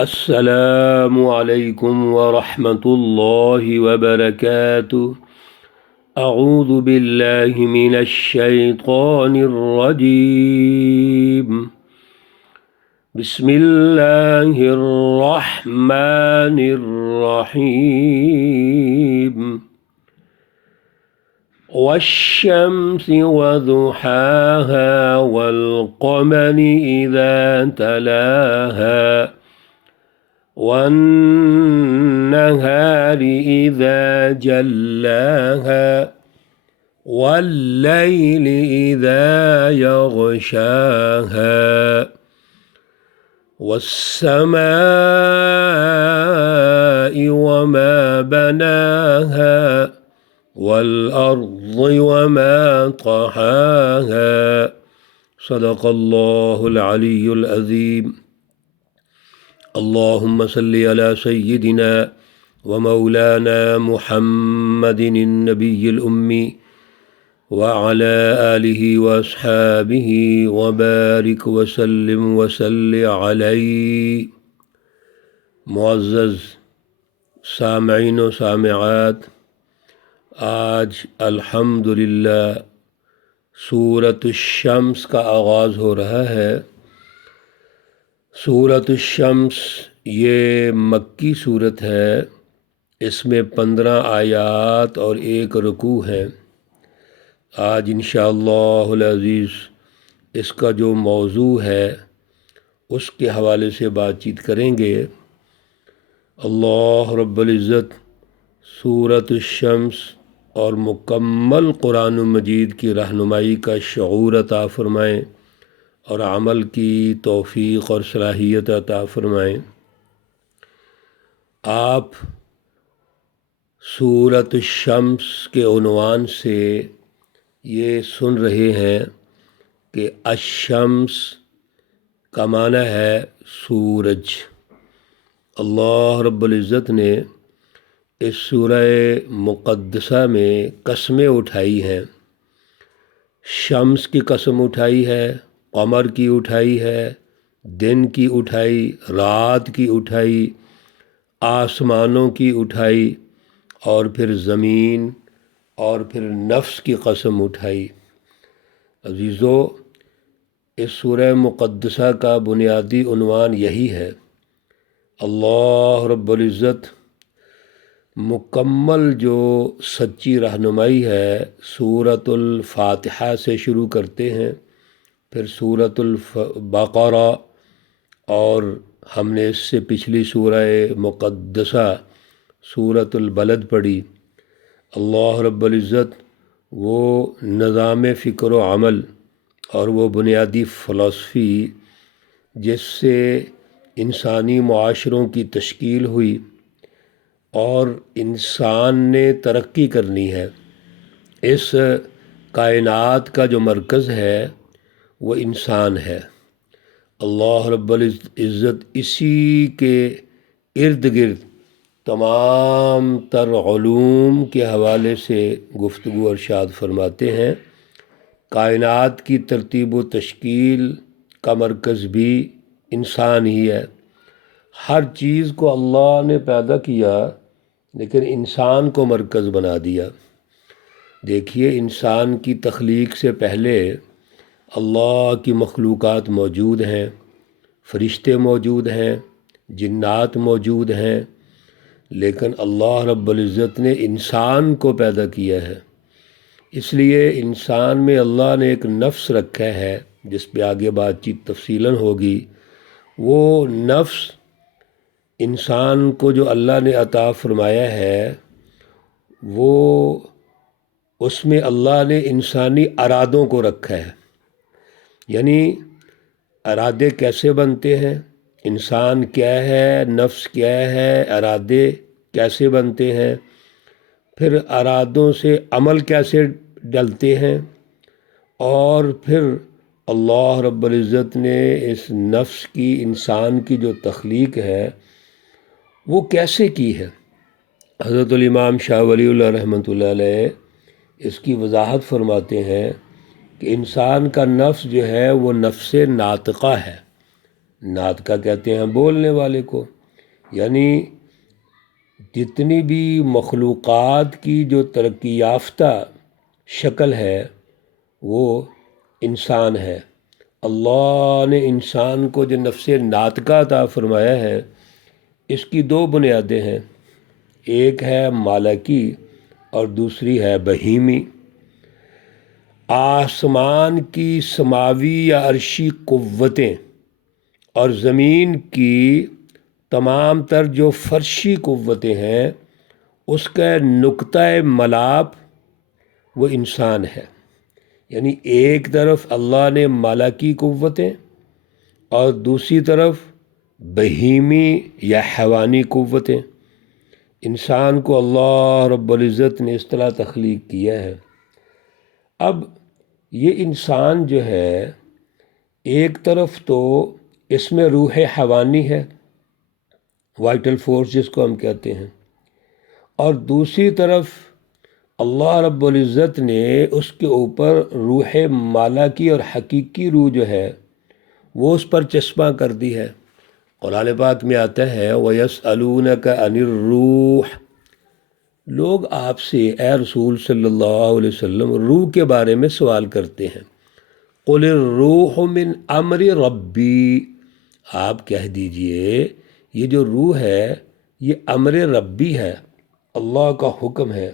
السلام علیکم ورحمۃ اللہ وبرکاتہ۔ اعوذ باللہ من الشیطان الرجیم، بسم اللہ الرحمن الرحیم۔ والشمس وضحاها والقمر إذا تلاها والنهار إذا جلاها والليل إذا يغشاها والسماء وما بناها والأرض وما طحاها صدق الله العلي العظيم۔ اللهم صل على سيدنا ومولانا محمد النبي الأمي وعلى آله وأصحابه وبارك وسلم وصل عليه۔ معزز سامعین و سامعات، آج الحمدللہ سورۃ الشمس کا آغاز ہو رہا ہے۔ سورۃ الشمس یہ مکی صورت ہے، اس میں 15 آیات اور 1 رکوع ہے۔ آج انشاءاللہ العزیز اس کا جو موضوع ہے اس کے حوالے سے بات چیت کریں گے۔ اللہ رب العزت سورۃ الشمس اور مکمل قرآن مجید کی رہنمائی کا شعور عطا فرمائیں اور عمل کی توفیق اور صلاحیت عطا فرمائیں۔ آپ سورۃ الشمس کے عنوان سے یہ سن رہے ہیں کہ الشمس کا معنی ہے سورج۔ اللہ رب العزت نے اس سورہ مقدسہ میں قسمیں اٹھائی ہیں۔ شمس کی قسم اٹھائی ہے، قمر کی اٹھائی ہے، دن کی اٹھائی، رات کی اٹھائی، آسمانوں کی اٹھائی، اور پھر زمین اور پھر نفس کی قسم اٹھائی۔ عزیزو، اس سورہ مقدسہ کا بنیادی عنوان یہی ہے۔ اللہ رب العزت مکمل جو سچی رہنمائی ہے سورۃ الفاتحہ سے شروع کرتے ہیں، پھر سورۃ البقرہ، اور ہم نے اس سے پچھلی سورہ مقدسہ سورۃ البلد پڑھی۔ اللہ رب العزت وہ نظام فکر و عمل اور وہ بنیادی فلسفی جس سے انسانی معاشروں کی تشکیل ہوئی اور انسان نے ترقی کرنی ہے، اس کائنات کا جو مرکز ہے وہ انسان ہے۔ اللہ رب العزت اسی کے ارد گرد تمام تر علوم کے حوالے سے گفتگو ارشاد فرماتے ہیں۔ کائنات کی ترتیب و تشکیل کا مرکز بھی انسان ہی ہے۔ ہر چیز کو اللہ نے پیدا کیا لیکن انسان کو مرکز بنا دیا۔ دیکھیے، انسان کی تخلیق سے پہلے اللہ کی مخلوقات موجود ہیں، فرشتے موجود ہیں، جنات موجود ہیں، لیکن اللہ رب العزت نے انسان کو پیدا کیا ہے۔ اس لیے انسان میں اللہ نے ایک نفس رکھا ہے جس پہ آگے بات چیت تفصیلاً ہوگی۔ وہ نفس انسان کو جو اللہ نے عطا فرمایا ہے، وہ اس میں اللہ نے انسانی ارادوں کو رکھا ہے۔ یعنی ارادے کیسے بنتے ہیں، انسان کیا ہے، نفس کیا ہے، ارادے کیسے بنتے ہیں، پھر ارادوں سے عمل کیسے ڈلتے ہیں، اور پھر اللہ رب العزت نے اس نفس کی، انسان کی جو تخلیق ہے وہ کیسے کی ہے۔ حضرت الامام شاہ ولی اللہ رحمۃ اللہ علیہ اس کی وضاحت فرماتے ہیں کہ انسان کا نفس جو ہے وہ نفس ناطقہ ہے، ناطقہ کہتے ہیں بولنے والے کو، یعنی جتنی بھی مخلوقات کی جو ترقی یافتہ شکل ہے وہ انسان ہے۔ اللہ نے انسان کو جو نفس ناطقہ عطا فرمایا ہے، اس کی دو بنیادیں ہیں، ایک ہے ملکی اور دوسری ہے بہیمی۔ آسمان کی سماوی یا عرشی قوتیں اور زمین کی تمام تر جو فرشی قوتیں ہیں، اس کا نقطۂ ملاپ وہ انسان ہے۔ یعنی ایک طرف اللہ نے ملکی قوتیں اور دوسری طرف بہیمی یا حیوانی قوتیں۔ انسان کو اللہ رب العزت نے اس طرح تخلیق کیا ہے۔ اب یہ انسان جو ہے، ایک طرف تو اس میں روح حیوانی ہے، وائٹل فورس جس کو ہم کہتے ہیں، اور دوسری طرف اللہ رب العزت نے اس کے اوپر روح ملکی اور حقیقی روح جو ہے وہ اس پر چسپاں کر دی ہے۔ قرآن پاک میں آتا ہے وَيَسْأَلُونَكَ عَنِ الرُّوحِ، لوگ آپ سے اے رسول صلی اللہ علیہ وسلم روح کے بارے میں سوال کرتے ہیں۔ قُلِ الرُّوحُ مِنْ أَمْرِ رَبِّي، آپ کہہ دیجئے یہ جو روح ہے یہ امر ربی ہے، اللہ کا حکم ہے۔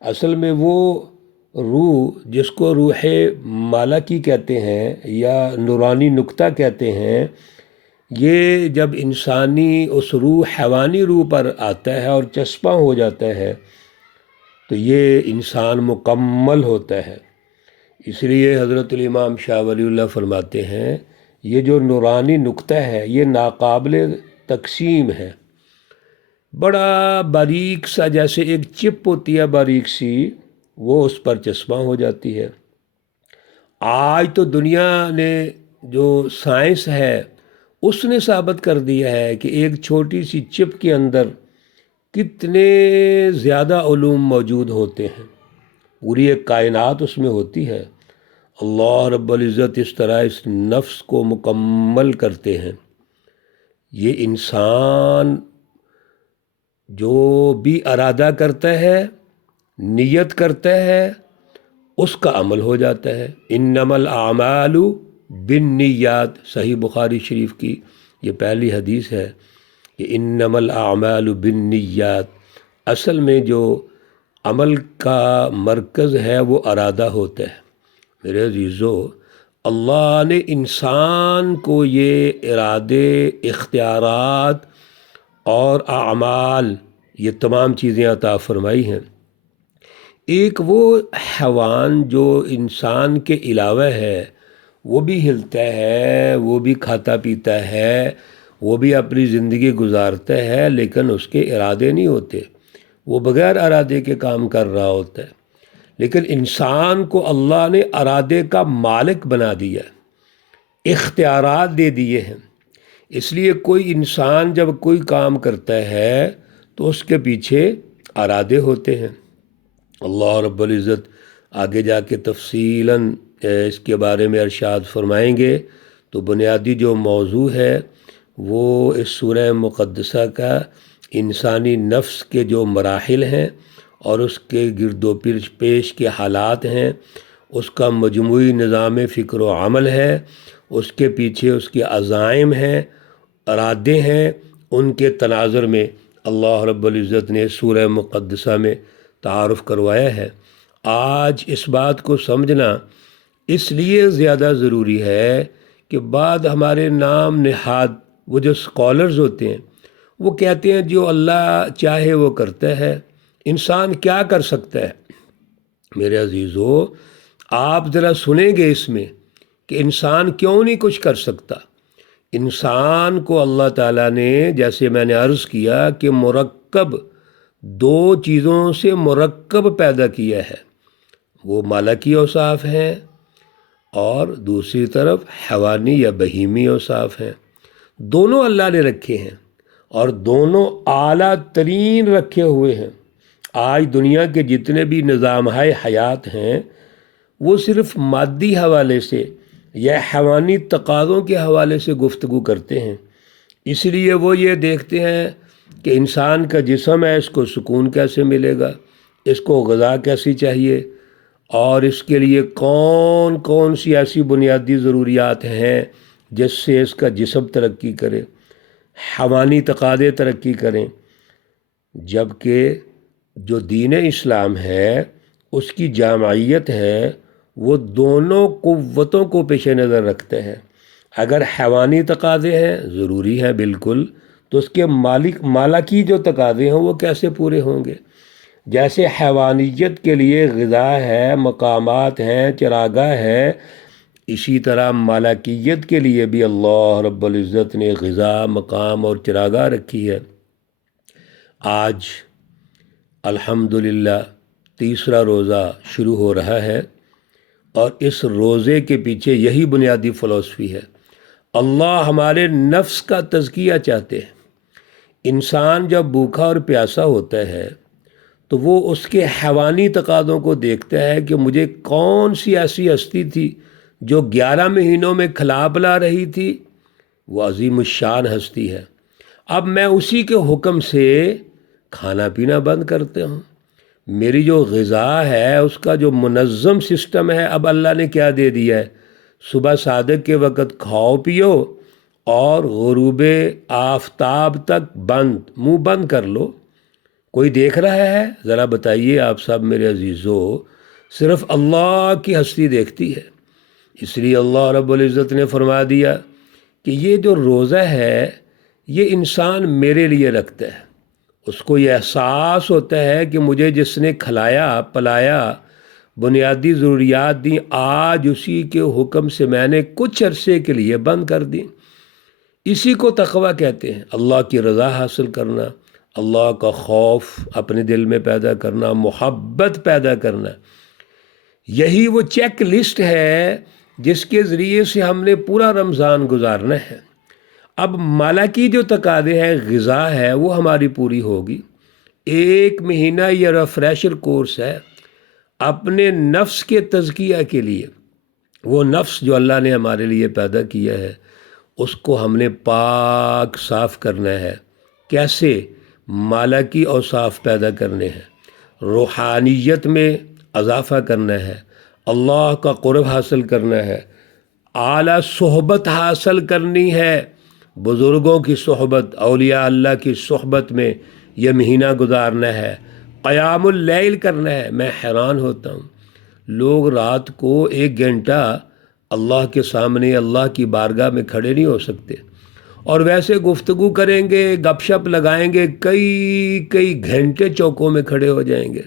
اصل میں وہ روح جس کو روح ملکی کہتے ہیں یا نورانی نقطہ کہتے ہیں، یہ جب انسانی اس روح حیوانی روح پر آتا ہے اور چسپاں ہو جاتا ہے تو یہ انسان مکمل ہوتا ہے۔ اس لیے حضرت الامام شاہ ولی اللہ فرماتے ہیں یہ جو نورانی نقطہ ہے یہ ناقابل تقسیم ہے، بڑا باریک سا، جیسے ایک چپ ہوتی ہے باریک سی، وہ اس پر چسپاں ہو جاتی ہے۔ آج تو دنیا نے جو سائنس ہے اس نے ثابت کر دیا ہے کہ ایک چھوٹی سی چپ کے اندر کتنے زیادہ علوم موجود ہوتے ہیں، پوری ایک کائنات اس میں ہوتی ہے۔ اللہ رب العزت اس طرح اس نفس کو مکمل کرتے ہیں۔ یہ انسان جو بھی ارادہ کرتا ہے، نیت کرتا ہے، اس کا عمل ہو جاتا ہے۔ انما الاعمال بالنیات، صحیح بخاری شریف کی یہ پہلی حدیث ہے کہ انما الاعمال بالنیات، اصل میں جو عمل کا مرکز ہے وہ ارادہ ہوتا ہے۔ میرے عزیزو، اللہ نے انسان کو یہ ارادے، اختیارات اور اعمال، یہ تمام چیزیں عطا فرمائی ہیں۔ ایک وہ حیوان جو انسان کے علاوہ ہے، وہ بھی ہلتا ہے، وہ بھی کھاتا پیتا ہے، وہ بھی اپنی زندگی گزارتا ہے، لیکن اس کے ارادے نہیں ہوتے، وہ بغیر ارادے کے کام کر رہا ہوتا ہے۔ لیکن انسان کو اللہ نے ارادے کا مالک بنا دیا، اختیارات دے دیے ہیں۔ اس لیے کوئی انسان جب کوئی کام کرتا ہے تو اس کے پیچھے ارادے ہوتے ہیں۔ اللہ رب العزت آگے جا کے تفصیلاً اس کے بارے میں ارشاد فرمائیں گے۔ تو بنیادی جو موضوع ہے وہ اس سورہ مقدسہ کا انسانی نفس کے جو مراحل ہیں اور اس کے گرد و پیش کے حالات ہیں، اس کا مجموعی نظام فکر و عمل ہے، اس کے پیچھے اس کے عزائم ہیں، ارادے ہیں، ان کے تناظر میں اللہ رب العزت نے سورہ مقدسہ میں تعارف کروایا ہے۔ آج اس بات کو سمجھنا اس لیے زیادہ ضروری ہے کہ بعد ہمارے نام نہاد وہ جو اسکالرز ہوتے ہیں وہ کہتے ہیں جو اللہ چاہے وہ کرتا ہے، انسان کیا کر سکتا ہے۔ میرے عزیزو، آپ ذرا سنیں گے اس میں کہ انسان کیوں نہیں کچھ کر سکتا۔ انسان کو اللہ تعالیٰ نے، جیسے میں نے عرض کیا کہ مرکب، دو چیزوں سے مرکب پیدا کیا ہے، وہ ملکی اوصاف ہیں اور دوسری طرف حیوانی یا بہیمی اوصاف ہیں۔ دونوں اللہ نے رکھے ہیں اور دونوں اعلیٰ ترین رکھے ہوئے ہیں۔ آج دنیا کے جتنے بھی نظام حیات ہیں وہ صرف مادی حوالے سے یا حیوانی تقاضوں کے حوالے سے گفتگو کرتے ہیں۔ اس لیے وہ یہ دیکھتے ہیں کہ انسان کا جسم ہے، اس کو سکون کیسے ملے گا، اس کو غذا کیسی چاہیے، اور اس کے لیے کون کون سی ایسی بنیادی ضروریات ہیں جس سے اس کا جسم ترقی کرے، حیوانی تقاضے ترقی کریں۔ جبکہ جو دین اسلام ہے اس کی جامعیت ہے، وہ دونوں قوتوں کو پیش نظر رکھتے ہیں۔ اگر حیوانی تقاضے ہیں ضروری ہے بالکل، تو اس کے مالکی جو تقاضے ہیں وہ کیسے پورے ہوں گے؟ جیسے حیوانیت کے لیے غذا ہے، مقامات ہیں، چراگاہ ہے، اسی طرح مالکیت کے لیے بھی اللہ رب العزت نے غذا، مقام اور چراگاہ رکھی ہے۔ آج الحمدللہ تیسرا روزہ شروع ہو رہا ہے، اور اس روزے کے پیچھے یہی بنیادی فلسفی ہے۔ اللہ ہمارے نفس کا تزکیہ چاہتے ہیں۔ انسان جب بھوکا اور پیاسا ہوتا ہے تو وہ اس کے حیوانی تقاضوں کو دیکھتا ہے کہ مجھے کون سی ایسی ہستی تھی جو 11 مہینوں میں کھلا پلا رہی تھی، وہ عظیم الشان ہستی ہے، اب میں اسی کے حکم سے کھانا پینا بند کرتے ہوں۔ میری جو غذا ہے اس کا جو منظم سسٹم ہے، اب اللہ نے کیا دے دیا ہے، صبح صادق کے وقت کھاؤ پیو اور غروب آفتاب تک منہ بند کر لو۔ کوئی دیکھ رہا ہے؟ ذرا بتائیے آپ سب میرے عزیزو، صرف اللہ کی ہستی دیکھتی ہے۔ اس لیے اللہ رب العزت نے فرما دیا کہ یہ جو روزہ ہے یہ انسان میرے لیے رکھتا ہے۔ اس کو یہ احساس ہوتا ہے کہ مجھے جس نے کھلایا پلایا، بنیادی ضروریات دیں، آج اسی کے حکم سے میں نے کچھ عرصے کے لیے بند کر دیں۔ اسی کو تقویٰ کہتے ہیں، اللہ کی رضا حاصل کرنا، اللہ کا خوف اپنے دل میں پیدا کرنا، محبت پیدا کرنا۔ یہی وہ چیک لسٹ ہے جس کے ذریعے سے ہم نے پورا رمضان گزارنا ہے۔ اب مالکی جو تقاضے ہیں، غذا ہے، وہ ہماری پوری ہوگی۔ 1 مہینہ یہ ریفریشر کورس ہے اپنے نفس کے تزکیہ کے لیے۔ وہ نفس جو اللہ نے ہمارے لیے پیدا کیا ہے اس کو ہم نے پاک صاف کرنا ہے۔ کیسے؟ مالکی اوصاف پیدا کرنے ہیں، روحانیت میں اضافہ کرنا ہے، اللہ کا قرب حاصل کرنا ہے، اعلیٰ صحبت حاصل کرنی ہے، بزرگوں کی صحبت، اولیاء اللہ کی صحبت میں یہ مہینہ گزارنا ہے، قیام اللیل کرنا ہے۔ میں حیران ہوتا ہوں، لوگ رات کو 1 گھنٹہ اللہ کے سامنے، اللہ کی بارگاہ میں کھڑے نہیں ہو سکتے، اور ویسے گفتگو کریں گے، گپ شپ لگائیں گے، کئی گھنٹے چوکوں میں کھڑے ہو جائیں گے۔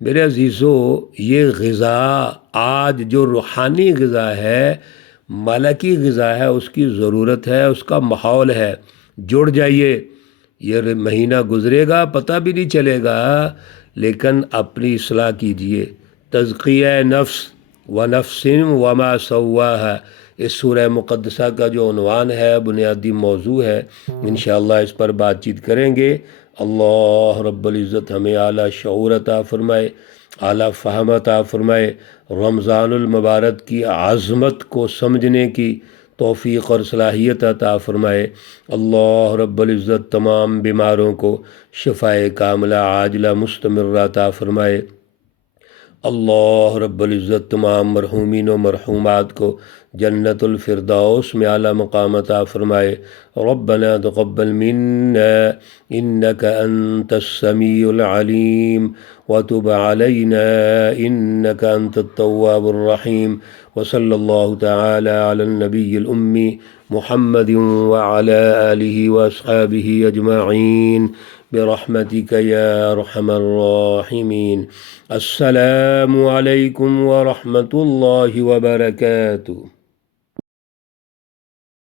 میرے عزیزو، یہ غذا آج جو روحانی غذا ہے، ملکی غذا ہے، اس کی ضرورت ہے، اس کا ماحول ہے۔ جڑ جائیے، یہ مہینہ گزرے گا پتہ بھی نہیں چلے گا، لیکن اپنی اصلاح کیجئے۔ تزکیہ نفس ونفس وما سواہا، اس سورہ مقدسہ کا جو عنوان ہے، بنیادی موضوع ہے، انشاءاللہ اس پر بات چیت کریں گے۔ اللہ رب العزت ہمیں اعلیٰ شعور عطا فرمائے، اعلیٰ فہم عطا فرمائے، رمضان المبارک کی عظمت کو سمجھنے کی توفیق اور صلاحیت عطا فرمائے۔ اللہ رب العزت تمام بیماروں کو شفائے کاملہ عاجلہ مستمرہ عطا فرمائے۔ اللہ رب العزت تمام مرحومین و مرحومات کو جنت الفردوس میں اعلیٰ مقام عطا فرمائے۔ ربنا تقبل منا انك انت السمیع العلیم وتب علینا انك انت التواب الرحیم، وصلی اللہ تعالی علی النبی الامی محمد وعلى آلہ واصحابہ اجمعین برحمتک یا ارحم الراحمین۔ السلام علیکم ورحمۃ اللہ وبرکاتہ۔